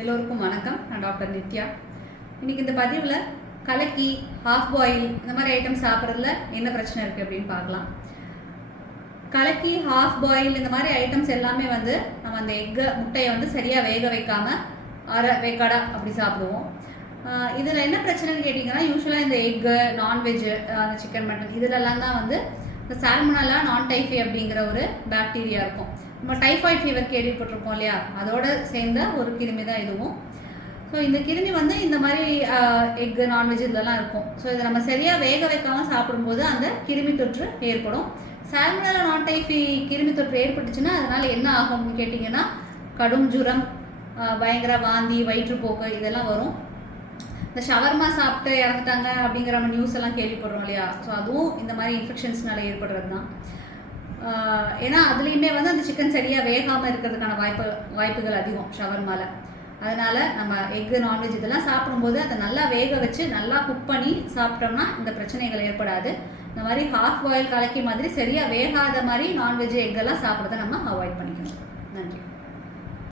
எல்லோருக்கும் வணக்கம். நான் டாக்டர் நித்யா. இன்றைக்கி இந்த பதிவில் கலக்கி, ஹாஃப் பாயில் இந்த மாதிரி ஐட்டம் சாப்பிட்றதுல என்ன பிரச்சனை இருக்குது அப்படின்னு பார்க்கலாம். கலக்கி, ஹாஃப் பாயில் இந்த மாதிரி ஐட்டம்ஸ் எல்லாமே வந்து நம்ம அந்த முட்டையை வந்து சரியாக வேக வைக்காமல் அரை வேக்காடா அப்படி சாப்பிடுவோம். இதில் என்ன பிரச்சனைன்னு கேட்டிங்கன்னா, யூஸ்வலாக இந்த எக்கு, நான்வெஜ்ஜு, அந்த சிக்கன், மட்டன் இதிலெல்லாம் தான் வந்து இந்த சால்மனல்லா நான் டைஃபி அப்படிங்கிற ஒரு பாக்டீரியா இருக்கும். நம்ம டைஃபாய்டு ஃபீவர் கேள்விப்பட்டிருக்கோம் இல்லையா, அதோடு சேர்ந்த ஒரு கிருமி தான் இதுவும். ஸோ இந்த கிருமி வந்து இந்த மாதிரி எக்கு, நான்வெஜ் இதெல்லாம் இருக்கும். ஸோ இதை நம்ம சரியாக வேக வைக்காமல் சாப்பிடும்போது அந்த கிருமி தொற்று ஏற்படும். சால்மனல்லா நான் டைஃபி கிருமி தொற்று ஏற்பட்டுச்சுன்னா அதனால் என்ன ஆகும்னு கேட்டிங்கன்னா, கடும் ஜுரம், பயங்கர வாந்தி, வயிற்றுப்போக்கு இதெல்லாம் வரும். இந்த ஷவர்மா சாப்பிட்டு இறந்துட்டாங்க அப்படிங்கிற நம்ம நியூஸ் எல்லாம் கேள்விப்படுறோம் இல்லையா, ஸோ அதுவும் இந்த மாதிரி இன்ஃபெக்ஷன்ஸ்னால ஏற்படுறது தான். ஏன்னா அதுலேயுமே வந்து அந்த சிக்கன் சரியாக வேகாமல் இருக்கிறதுக்கான வாய்ப்புகள் அதிகம் ஷவர்மாவில். அதனால் நம்ம எக்கு, நான்வெஜ் இதெல்லாம் சாப்பிடும்போது அதை நல்லா வேக வச்சு நல்லா குக் பண்ணி சாப்பிட்டோம்னா இந்த பிரச்சனைகள் ஏற்படாது. இந்த மாதிரி ஹாஃப் பாயில் கலக்கி மாதிரி சரியாக வேகாத மாதிரி நான்வெஜ், எக்கெல்லாம் சாப்பிட்றத நம்ம அவாய்ட் பண்ணிக்கணும். நன்றி.